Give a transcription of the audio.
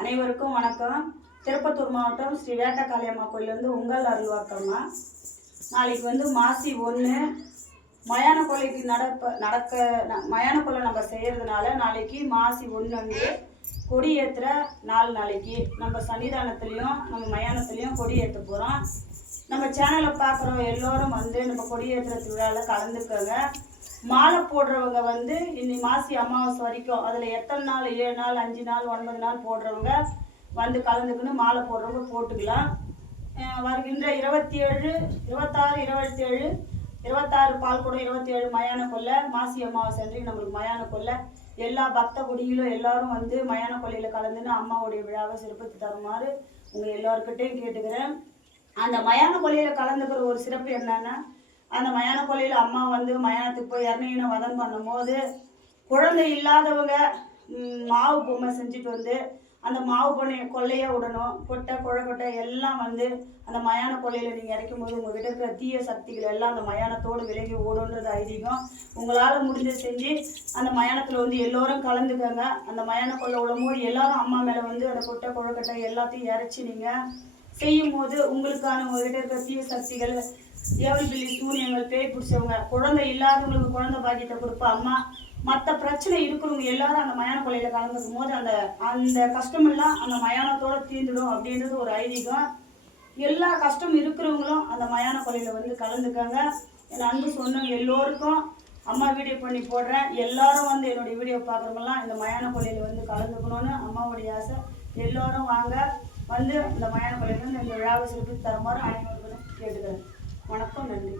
அனைவருக்கும் வணக்கம். திருப்பத்தூர் மாவட்டம் ஸ்ரீ வேட்டக்காளியம்மா கோயிலேருந்து உங்கள் அருள்வாக்கம்மா. நாளைக்கு மாசி 1 மயான கொள்ளைக்கு மயான கொள்ளை நம்ம செய்கிறதுனால நாளைக்கு மாசி 1 வந்து கொடி ஏற்றுற நாளைக்கு நம்ம சன்னிதானத்துலேயும் நம்ம மயானத்துலேயும் கொடி ஏற்ற போகிறோம். நம்ம சேனலை பார்க்குறோம் எல்லோரும் நம்ம கொடி ஏற்றுற திருவிழாவில் கலந்துக்கோங்க. மாலை போடுறவங்க இன்னி மாசி அமாவாசை வரைக்கும் அதில் எத்தனை நாள் 7 நாள் 5 நாள் 9 நாள் போடுறவங்க கலந்துக்கணும். மாலை போடுறவங்க போட்டுக்கலாம். வருகின்ற 27 26 27 26 பால்குடம் 27 மயான கொள்ளை மாசி அமாவாசை அன்றைக்கு நம்மளுக்கு மயான கொள்ளை. எல்லா பக்த குடிகளும் எல்லாரும் மயான கொள்ளையில் கலந்துன்னு அம்மாவுடைய விழாவை சிறப்பித்து தருமாறு உங்கள் எல்லோருக்கிட்டையும் கேட்டுக்கிறேன். அந்த மயான கொள்ளையில் கலந்துக்கிற ஒரு சிறப்பு என்னன்னா, அந்த மயான கொள்ளையில் அம்மா மயானத்துக்கு போய் இறநீனை வதம் பண்ணும்போது குழந்தை இல்லாதவங்க மாவு பொம்மை செஞ்சுட்டு அந்த மாவு கொள்ளையை விடணும். கொட்டை எல்லாம் அந்த மயான கொள்ளையில் நீங்கள் இறக்கும் போது உங்கள்கிட்ட இருக்கிற தீய சக்திகள் எல்லாம் அந்த மயானத்தோடு விலகி ஓடுன்றது ஐதீகம். உங்களால் முடிஞ்ச செஞ்சு அந்த மயானத்தில் எல்லோரும் கலந்துக்கங்க. அந்த மயான கொள்ளை விடும்போது எல்லாரும் அம்மா மேலே அந்த கொட்டை எல்லாத்தையும் இறச்சி நீங்கள் செய்யும் போது உங்களுக்கான உங்கள்கிட்ட இருக்கிற தீய சக்திகள் ஏவல் பில்லி சூனியங்கள் பேய் பிடிச்சவங்க குழந்தை இல்லாதவங்களுக்கு குழந்தை பாக்கியத்தை கொடுப்பா அம்மா. மற்ற பிரச்சனை இருக்கிறவங்க எல்லாரும் அந்த மயான கொள்ளையில் கலந்துக்கும் போது அந்த கஷ்டமெல்லாம் அந்த மயானத்தோடு தீர்ந்துடும் அப்படின்றது ஒரு ஐதீகம். எல்லா கஷ்டம் இருக்கிறவங்களும் அந்த மயான கொள்ளையில் கலந்துக்காங்க. என் அன்பு சொன்னவங்க எல்லோருக்கும் அம்மா வீடியோ பண்ணி போடுறேன். எல்லாரும் என்னுடைய வீடியோ பார்க்குறவங்கலாம் இந்த மயான கொள்ளையில் கலந்துக்கணும்னு அம்மாவுடைய ஆசை. எல்லோரும் வாங்க இந்த மயான கொள்ளையில் இந்த விழாவை சிறப்பித்து தருமாறு அனைவர்களும் கேட்டுக்கிறேன். வணக்கம், நன்றி.